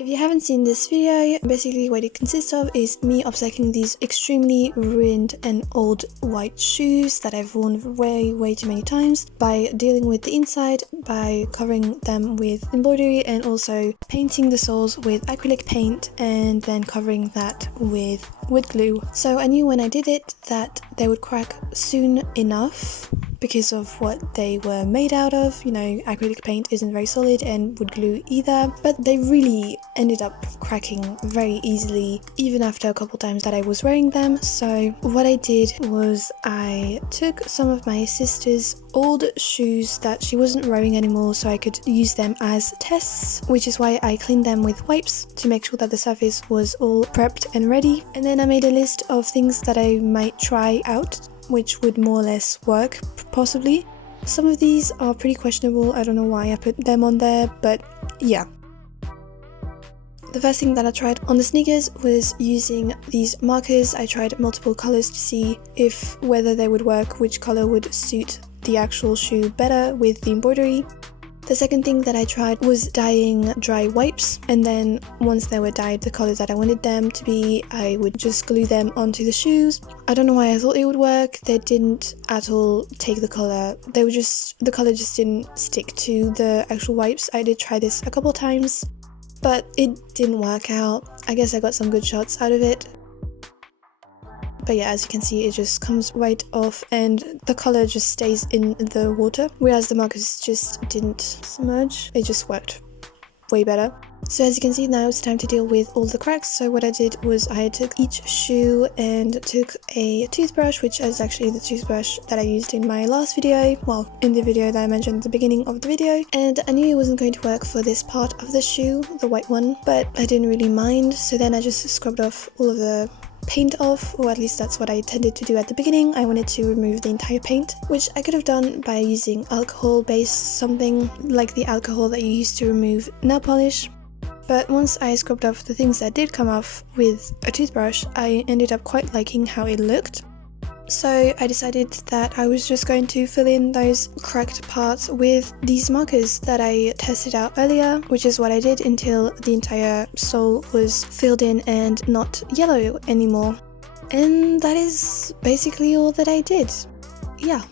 If you haven't seen this video, basically what it consists of is me upcycling these extremely ruined and old white shoes that I've worn way too many times by dealing with the inside, by covering them with embroidery and also painting the soles with acrylic paint and then covering that with wood glue. So I knew when I did it that they would crack soon enough because of what they were made out of. You know, acrylic paint isn't very solid and wood glue either, but they really ended up cracking very easily even after a couple times that I was wearing them. So what I did was I took some of my sister's old shoes that she wasn't wearing anymore so I could use them as tests, which is why I cleaned them with wipes to make sure that the surface was all prepped and ready. And then I made a list of things that I might try out which would more or less work, possibly. Some of these are pretty questionable, I don't know why I put them on there, but yeah. The first thing that I tried on the sneakers was using these markers. I tried multiple colors to see whether they would work, which color would suit the actual shoe better with the embroidery. The second thing that I tried was dyeing dry wipes, and then once they were dyed the colors that I wanted them to be, I would just glue them onto the shoes. I don't know why I thought it would work. They didn't at all take the color. The color just didn't stick to the actual wipes. I did try this a couple times, but it didn't work out. I guess I got some good shots out of it. But yeah, as you can see, it just comes right off and the color just stays in the water, whereas the markers just didn't smudge. It just worked way better. So as you can see, now it's time to deal with all the cracks. So what I did was I took each shoe and took a toothbrush, which is actually the toothbrush that I used in my last video, well, in the video that I mentioned at the beginning of the video, and I knew it wasn't going to work for this part of the shoe, the white one, but I didn't really mind. So then I just scrubbed off all of the paint off, or at least that's what I intended to do at the beginning. I wanted to remove the entire paint, which I could have done by using alcohol-based something like the alcohol that you use to remove nail polish. But once I scrubbed off the things that did come off with a toothbrush, I ended up quite liking how it looked. So I decided that I was just going to fill in those cracked parts with these markers that I tested out earlier, which is what I did until the entire sole was filled in and not yellow anymore. And that is basically all that I did. Yeah.